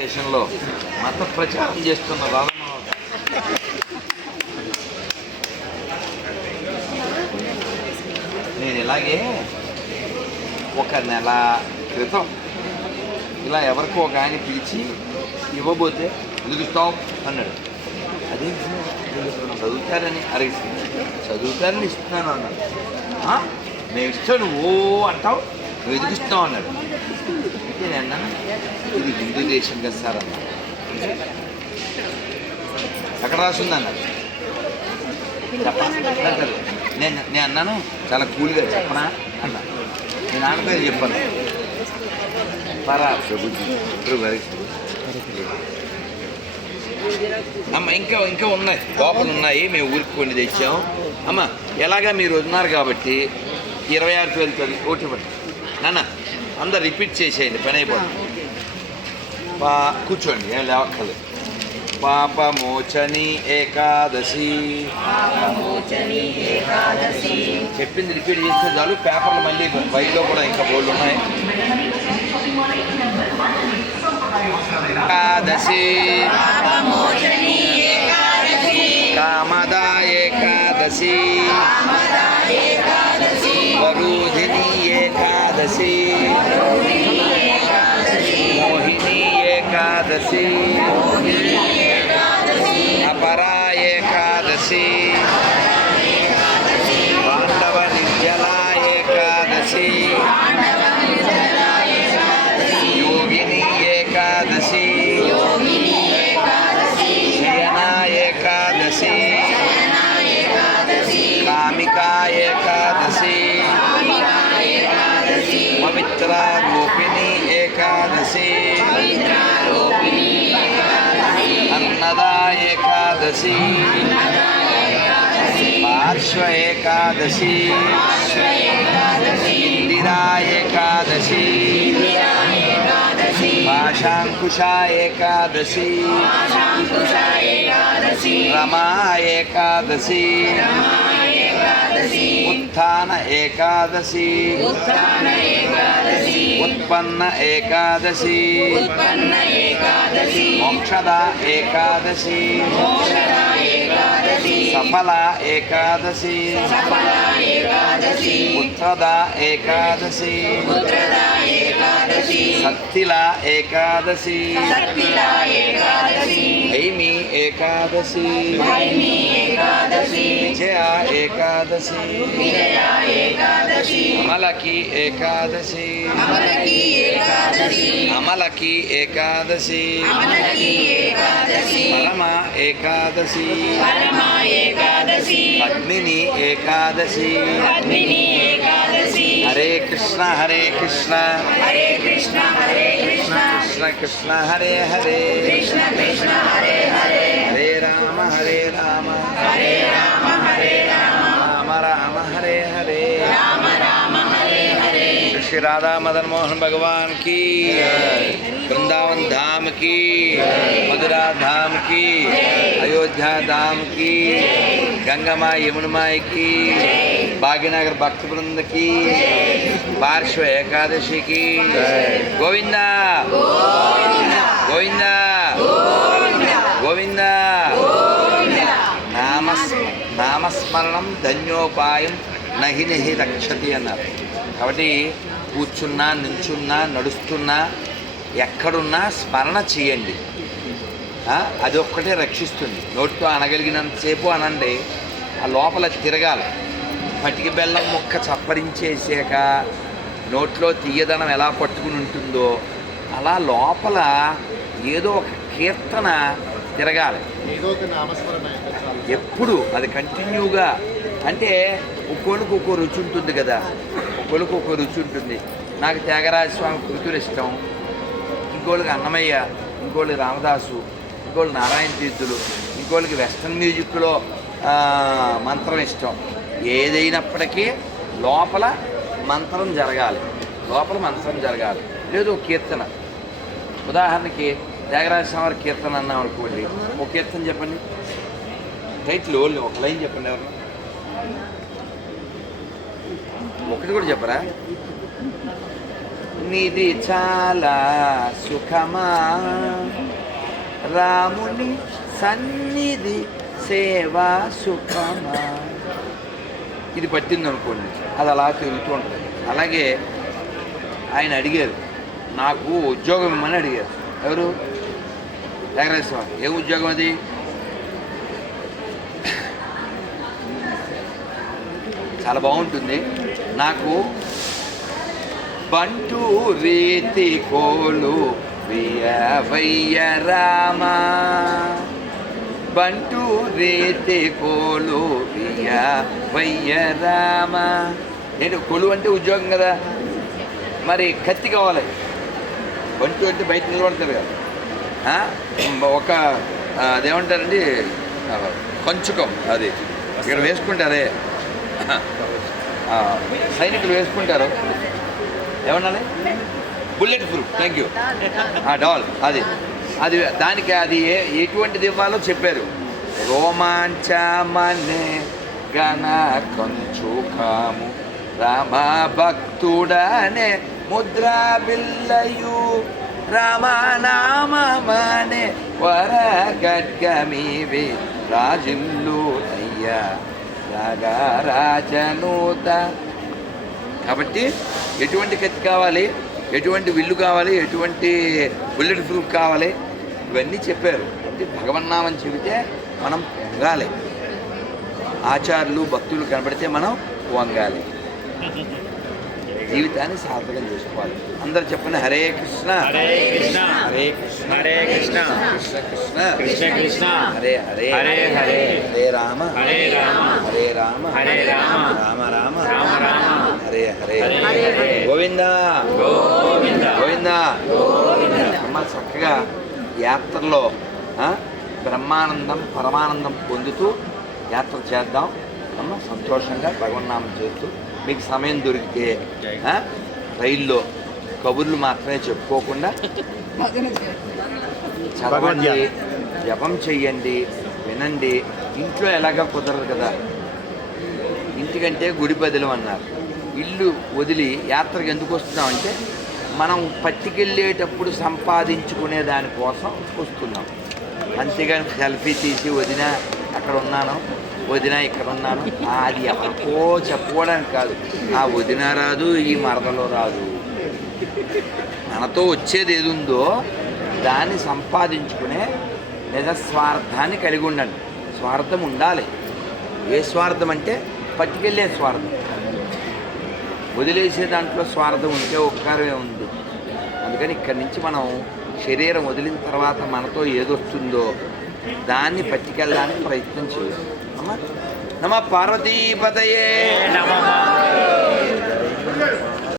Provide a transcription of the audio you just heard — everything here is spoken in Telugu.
స్టేషన్లో మత ప్రచారం చేస్తున్న రాధమ్మ నేను ఇలాగే ఒక నెల క్రితం ఇలా ఎవరికో ఒక ఆయన పిలిచి ఇవ్వబోతే ఎందుకు ఇస్తాం అన్నాడు. అదే చదువుతారని అడిగిస్తుంది చదువుతారని ఇస్తున్నాను అన్నాడు. నేను మేము ఇస్తాను ఓ అంటావు? నువ్వు ఎదుగుస్తావు అన్నాడు. అయితే నేను ఇది హిందూ దేశం కదా సార్ అన్న అక్కడ రాసిందన్న అన్నాడు నేను నేను అన్నాను చాలా కూల్గా చెప్పనా అన్నా. నేను నాన్న చెప్పాను. పరా అమ్మ ఇంకా ఇంకా ఉన్నాయి. లోపల ఉన్నాయి మేము ఊరికి కొన్ని తెచ్చాం. అమ్మ ఎలాగా మీరు ఉన్నారు కాబట్టి? ఇరవై ఆరు పేరు చదివి ఓటు ఇవ్వండి నాన్న అందరు రిపీట్ చేసేయండి పని అయిపోతుంది. పా కూర్చోండి ఏం లేవక్కర్లేదు. పాపమోచని ఏకాదశి. చెప్పింది రిపీట్ చేస్తే చాలు పేపర్లు మళ్ళీ బయటలో కూడా ఇంకా బోర్డు ఉన్నాయి. ఏకాదశి. ఏకాదశి. పాండవ నిర్జల ఏకాదశి. యోగిని ఏకాదశి. శయనా ఏకాదశి. కామికా ఏకాదశి. పవిత్ర రూపిణి ఏకాదశి. అన్నదా ఏకాదశి. పార్శ్వ ఏకాదశి. ఇందిరా ఏకాదశి. పాశాంకుశా ఏకాదశి. రమా ఏకాదశి. ఉత్థాన ఏకాదశి. ఉత్పన్న ఏకాదశి. మోక్షద ఏకాదశి. సఫల ఏకాదశి పుత్రద ఏకాదశి సత్తిల ఏకాదశి హైమి ఏకాదశి. విజయ ఏకాదశి. అమలకి ఏకాదశి. అమలకి ఏకాదశి. పరమ ఏకాదశి. పద్మిని ఏకాదశి. हरे कृष्णा हरे कृष्णा। हरे कृष्णा हरे कृष्णा। कृष्ण कृष्ण हरे हरे। कृष्ण कृष्ण हरे हरे। हरे राम हरे राम। हरे राम हरे राम। राम राम हरे हरे। राम राम हरे हरे। श्री राधा मदन मोहन भगवान की वृंदावन धाम की मधुरा धाम की अयोध्या धाम की गंगा माई यमुन माई की భాగ్యనగర్ భక్త బృందకి పార్శ్వ ఏకాదశికి గోవిందా గోవిందా గోవిందా నామస్ నామస్మరణం ధన్యోపాయం నహి నహి రక్షతి అన్నారు. కాబట్టి కూర్చున్నా నించున్నా నడుస్తున్నా ఎక్కడున్నా స్మరణ చేయండి. అది ఒక్కటే రక్షిస్తుంది. నోటితో అనగలిగినంతసేపు అనండి ఆ లోపల తిరగాలి. పటిక బెల్లం ముక్క చప్పరించేసాక నోట్లో తీయదనం ఎలా పట్టుకుని ఉంటుందో అలా లోపల ఏదో ఒక కీర్తన తిరగాలి. ఎప్పుడు అది కంటిన్యూగా అంటే ఒక్కొక్కరికి ఒక్కో రుచి ఉంటుంది కదా ఒక్కొక్కరికి ఒక్కో రుచి ఉంటుంది. నాకు త్యాగరాజ స్వామి కృతులు ఇష్టం. ఇంకోళ్ళకి అన్నమయ్య ఇంకోళ్ళకి రామదాసు ఇంకోళ్ళకి నారాయణ తీర్థులు ఇంకోళ్ళకి వెస్ట్రన్ మ్యూజిక్లో మంత్రం ఇష్టం. ఏదైనప్పటికీ లోపల మంత్రం జరగాలి. లోపల మంత్రం జరగాలి. లేదు కీర్తన. ఉదాహరణకి త్యాగరాజ స్వామి కీర్తన అన్నాం అనుకోండి. ఒక కీర్తన చెప్పండి. టైటిల్ ఓన్లీ ఒక లైన్ చెప్పండి ఎవరు? ఒకటి కూడా చెప్పరా? నిధి చాలా సుఖమా. రాముని సన్నిధి సేవా సుఖమా. ఇది పట్టింది అనుకోండి అది అలా తిరుగుతూ ఉంటుంది. అలాగే ఆయన అడిగారు. నాకు ఉద్యోగం ఇమ్మని అడిగారు. ఎవరు? త్యాగరాజ స్వామి ఏ ఉద్యోగం అది? చాలా బాగుంటుంది. నాకు బంటు రీతి కోలు వయ్య బంటు రీతి కోలు వయ్య రామ. ఏంటి కొలు అంటే ఉద్యోగం కదా. మరి కత్తి కావాలి. బంటు అంటే బయట నిలబడతారు కదా? ఒక అదేమంటారండి? కంచుకం అది. ఇక్కడ వేసుకుంటారే సైనికులు వేసుకుంటారు. ఏమన్నాలి bullet proof. Thank you doll అది. అది దానికి అది ఎటువంటిది ఇవ్వాలో చెప్పారు. రోమాంచమనే గణ కంచుకాము రామ భక్తుడనే ముద్రా బిల్లయు రామనామనే వర గడ్గమీవి రాజిల్లు అయ్యా. రాగారాజనూత కాబట్టి ఎటువంటి కత్తి కావాలి? ఎటువంటి విల్లు కావాలి? ఎటువంటి బుల్లెట్ ప్రూఫ్ కావాలి? ఇవన్నీ చెప్పారు. అంటే భగవన్నామని చెబితే మనం వంగాలి ఆచారులు భక్తులు కనబడితే మనం వంగాలి జీవితాన్ని సార్థకం చేసుకోవాలి. అందరు చెప్పండి హరే కృష్ణ. హరే కృష్ణ. హరే కృష్ణ. హరే కృష్ణ. కృష్ణ కృష్ణ. కృష్ణ కృష్ణ. హరే హరే. హరే హరే. హరే రామ. హరే రామ. హరే రామ. హరే రామ. రామ రామ. రామ రామ. హరే హరే. హరే హరే. గోవింద. గోవింద. గోవింద. అమ్మ చక్కగా యాత్రలో బ్రహ్మానందం పరమానందం పొందుతూ యాత్ర చేద్దాం. సంతోషంగా భగవన్నామం చేస్తూ మీకు సమయం దొరికితే రైల్లో కబుర్లు మాత్రమే చెప్పుకోకుండా చదవండి జపం చెయ్యండి వినండి. ఇంట్లో ఎలాగ కుదరదు కదా. ఇంటికంటే గుడి బదిలం అన్నారు. ఇల్లు వదిలి యాత్రకు ఎందుకు వస్తున్నామంటే మనం పట్టుకెళ్ళేటప్పుడు సంపాదించుకునే దానికోసం వస్తున్నాం. అంతేగాని సెల్ఫీ తీసి వదిన అక్కడ ఉన్నాను వదిన ఇక్కడ ఉన్నాను. అది ఎవరికో చెప్పుకోవడానికి కాదు. ఆ వదిన రాదు ఈ మరదలో రాదు. మనతో వచ్చేది ఏది ఉందో దాన్ని సంపాదించుకునే నిజస్వార్థాన్ని కలిగి ఉండండి. స్వార్థం ఉండాలి. ఏ స్వార్థం అంటే పట్టుకెళ్ళే స్వార్థం. వదిలేసే దాంట్లో స్వార్థం ఉంటే ఉపకారమే ఉంది. అందుకని ఇక్కడి నుంచి మనం శరీరం వదిలిన తర్వాత మనతో ఏదొస్తుందో దాన్ని పట్టుకెళ్ళడానికి ప్రయత్నం చేయాలి. నమ పార్వతీపతయే. నమ.